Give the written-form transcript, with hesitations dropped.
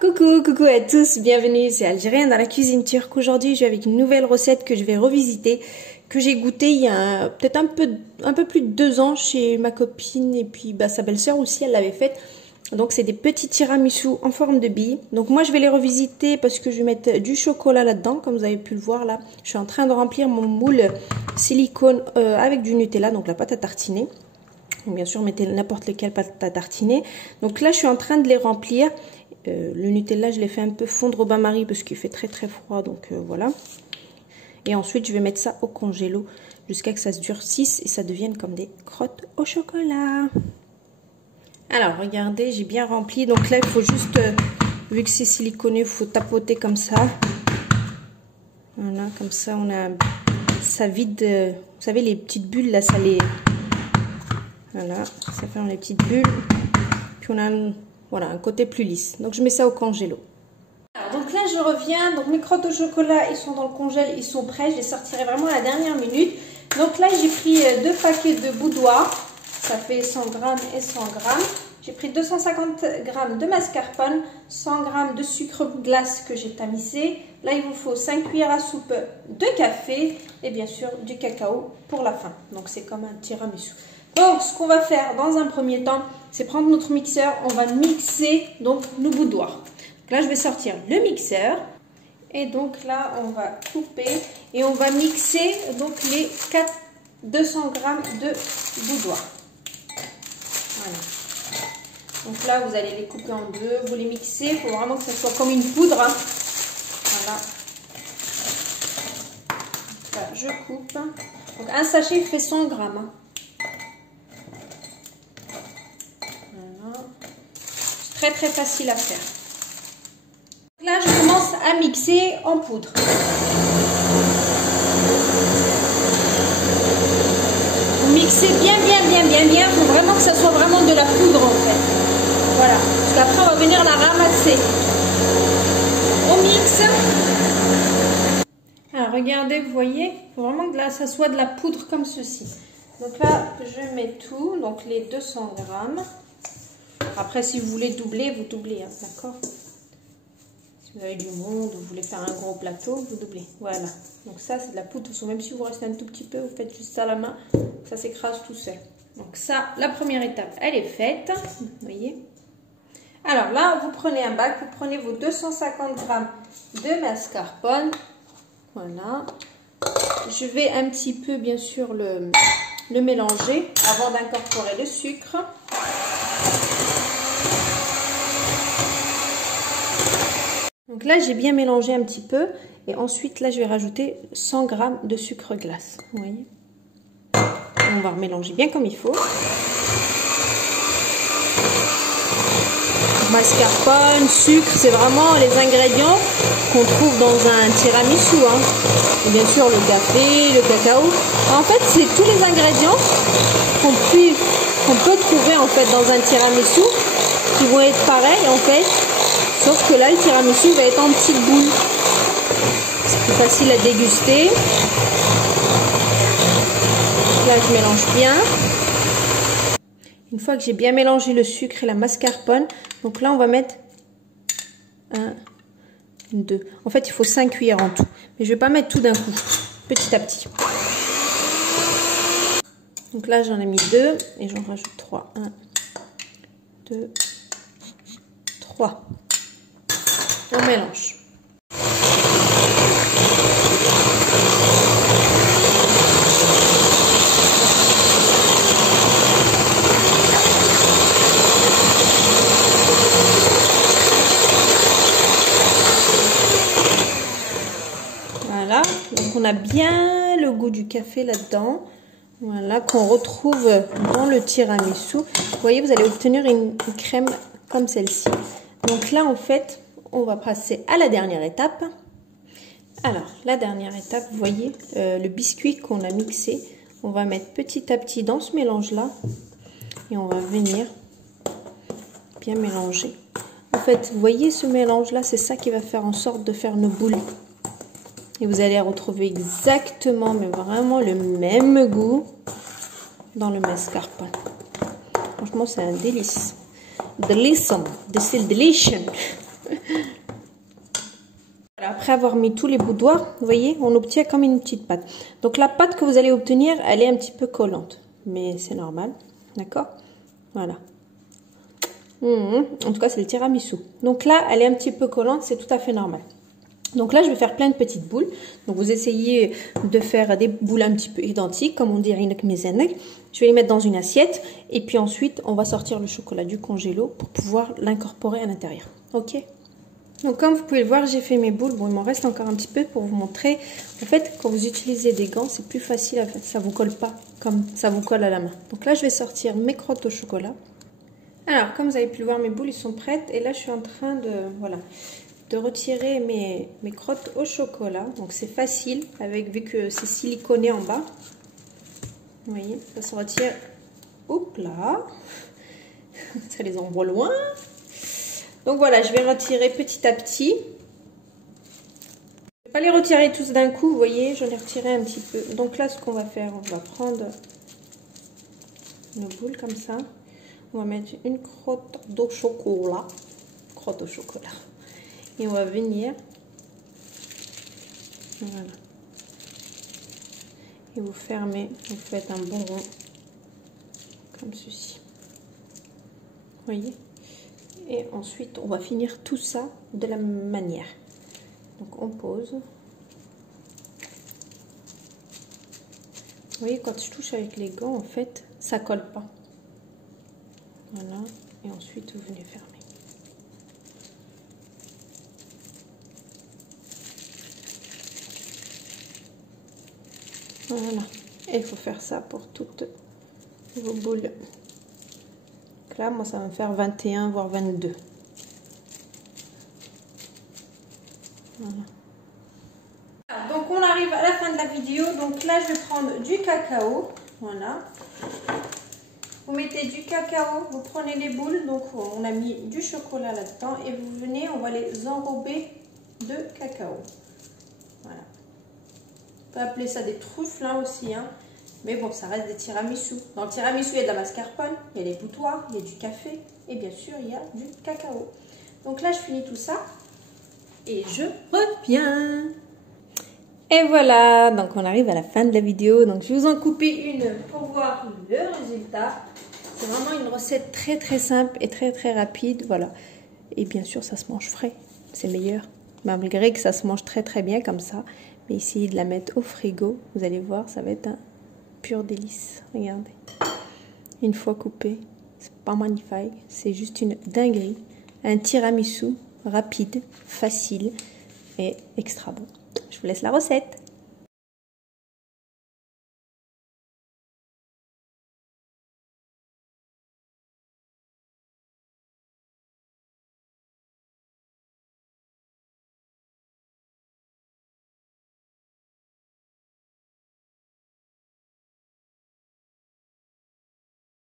Coucou à tous, bienvenue, c'est Algérienne dans la cuisine turque. Aujourd'hui, je vais avec une nouvelle recette que je vais revisiter, que j'ai goûté il y a peut-être un peu plus de 2 ans chez ma copine et puis sa belle-sœur aussi, elle l'avait faite. Donc c'est des petits tiramisu en forme de bille. Donc moi je vais les revisiter parce que je vais mettre du chocolat là-dedans, comme vous avez pu le voir là. Je suis en train de remplir mon moule silicone avec du Nutella, donc la pâte à tartiner. Donc, bien sûr, mettez n'importe lequel pâte à tartiner. Donc là, je suis en train de les remplir. Le Nutella, je l'ai fait un peu fondre au bain-marie parce qu'il fait très froid. Donc voilà. Et ensuite, je vais mettre ça au congélo jusqu'à ce que ça se durcisse et ça devienne comme des crottes au chocolat. Alors, regardez, j'ai bien rempli. Donc là, il faut juste, vu que c'est siliconé, il faut tapoter comme ça. Voilà, comme ça, on a, ça vide, vous savez, les petites bulles, là, ça les... Voilà, ça fait dans les petites bulles. Puis on a voilà, un côté plus lisse. Donc je mets ça au congélo. Alors, donc là je reviens. Donc mes crottes au chocolat, ils sont dans le congèle, ils sont prêts. Je les sortirai vraiment à la dernière minute. Donc là j'ai pris 2 paquets de boudoir. Ça fait 100 grammes et 100 grammes. J'ai pris 250 grammes de mascarpone, 100 grammes de sucre glace que j'ai tamisé. Là il vous faut 5 cuillères à soupe de café et bien sûr du cacao pour la fin. Donc c'est comme un tiramisu. Donc, ce qu'on va faire dans un premier temps, c'est prendre notre mixeur. On va mixer donc nos boudoirs. Donc là, je vais sortir le mixeur. Et donc là, on va couper et on va mixer donc les 200 grammes de boudoirs. Voilà. Donc là, vous allez les couper en deux. Vous les mixez. Il faut vraiment que ça soit comme une poudre. Hein. Voilà. Là, je coupe. Donc un sachet fait 100 grammes. Hein. Très facile à faire. Là, je commence à mixer en poudre. Vous mixez bien. Il faut vraiment que ça soit vraiment de la poudre en fait. Voilà. Parce qu'après, on va venir la ramasser. On mixe. Alors, regardez, vous voyez, il faut vraiment que là, ça soit de la poudre comme ceci. Donc là, je mets tout, donc les 200 grammes. Après, si vous voulez doubler, vous doublez, hein, d'accord? Si vous avez du monde, vous voulez faire un gros plateau, vous doublez. Voilà. Donc ça, c'est de la poudre. Même si vous restez un tout petit peu, vous faites juste ça à la main. Ça s'écrase tout seul. Donc ça, la première étape, elle est faite. Vous voyez? Alors là, vous prenez un bac, vous prenez vos 250 grammes de mascarpone. Voilà. Je vais un petit peu, bien sûr, le mélanger avant d'incorporer le sucre. Donc là, j'ai bien mélangé un petit peu. Et ensuite, là, je vais rajouter 100 grammes de sucre glace. Vous voyez? On va remélanger bien comme il faut. Mascarpone, sucre, c'est vraiment les ingrédients qu'on trouve dans un tiramisu. Hein. Et bien sûr, le café, le cacao. En fait, c'est tous les ingrédients qu'on peut trouver en fait dans un tiramisu qui vont être pareils en fait. Sauf que là, le tiramisu va être en petites boules. C'est plus facile à déguster. Là, je mélange bien. Une fois que j'ai bien mélangé le sucre et la mascarpone, donc là, on va mettre 1, 2. En fait, il faut 5 cuillères en tout. Mais je ne vais pas mettre tout d'un coup, petit à petit. Donc là, j'en ai mis 2 et j'en rajoute 3. 1, 2, 3. On mélange. Voilà, donc on a bien le goût du café là-dedans. Voilà, qu'on retrouve dans le tiramisu. Vous voyez, vous allez obtenir une crème comme celle-ci. Donc là, en fait, on va passer à la dernière étape. Alors, la dernière étape, vous voyez, le biscuit qu'on a mixé, on va mettre petit à petit dans ce mélange-là. Et on va venir bien mélanger. En fait, vous voyez ce mélange-là, c'est ça qui va faire en sorte de faire nos boules. Et vous allez retrouver exactement, mais vraiment le même goût dans le mascarpone. Franchement, c'est un délice. Delicious. Delicious. Après avoir mis tous les bouts de doigts, vous voyez, on obtient comme une petite pâte. Donc la pâte que vous allez obtenir, elle est un petit peu collante. Mais c'est normal, d'accord? Voilà. En tout cas, c'est le tiramisu. Donc là, elle est un petit peu collante, c'est tout à fait normal. Donc là, je vais faire plein de petites boules. Donc vous essayez de faire des boules un petit peu identiques, comme on dit. Je vais les mettre dans une assiette. Et puis ensuite, on va sortir le chocolat du congélo pour pouvoir l'incorporer à l'intérieur. Ok? Donc comme vous pouvez le voir, j'ai fait mes boules. Bon, il m'en reste encore un petit peu pour vous montrer. En fait, quand vous utilisez des gants, c'est plus facile à faire. Ça vous colle pas comme ça vous colle à la main. Donc là, je vais sortir mes crottes au chocolat. Alors, comme vous avez pu le voir, mes boules, ils sont prêtes. Et là, je suis en train de, voilà, de retirer mes crottes au chocolat. Donc c'est facile, vu que c'est siliconé en bas. Vous voyez, ça se retire. Oups là. Ça les envoie loin. Donc voilà, je vais retirer petit à petit. Je ne vais pas les retirer tous d'un coup, vous voyez, je les retirer un petit peu. Donc là, ce qu'on va faire, on va prendre nos boules comme ça. On va mettre une crotte au chocolat. Crotte au chocolat. Et on va venir. Voilà. Et vous fermez, vous faites un bon rond. Comme ceci. Vous voyez? Et ensuite, on va finir tout ça de la même manière. Donc, on pose. Vous voyez, quand je touche avec les gants, en fait, ça colle pas. Voilà. Et ensuite, vous venez fermer. Voilà. Et il faut faire ça pour toutes vos boules. Donc là, moi, ça va me faire 21, voire 22. Voilà. Donc, on arrive à la fin de la vidéo. Donc là, je vais prendre du cacao. Voilà. Vous mettez du cacao, vous prenez les boules. Donc, on a mis du chocolat là-dedans. Et vous venez, on va les enrober de cacao. Voilà. On peut appeler ça des truffes aussi, hein. Mais bon, ça reste des tiramisu. Dans le tiramisu, il y a de la mascarpone, il y a les boutoirs, il y a du café. Et bien sûr, il y a du cacao. Donc là, je finis tout ça. Et je reviens. Et voilà, donc on arrive à la fin de la vidéo. Donc je vais vous en couper une pour voir le résultat. C'est vraiment une recette très très simple et très très rapide. Voilà. Et bien sûr, ça se mange frais. C'est meilleur. Malgré que ça se mange très très bien comme ça. Mais essayez de la mettre au frigo. Vous allez voir, ça va être un pur délice. Regardez. Une fois coupé, c'est pas magnifique. C'est juste une dinguerie. Un tiramisu rapide, facile et extra bon. Je vous laisse la recette.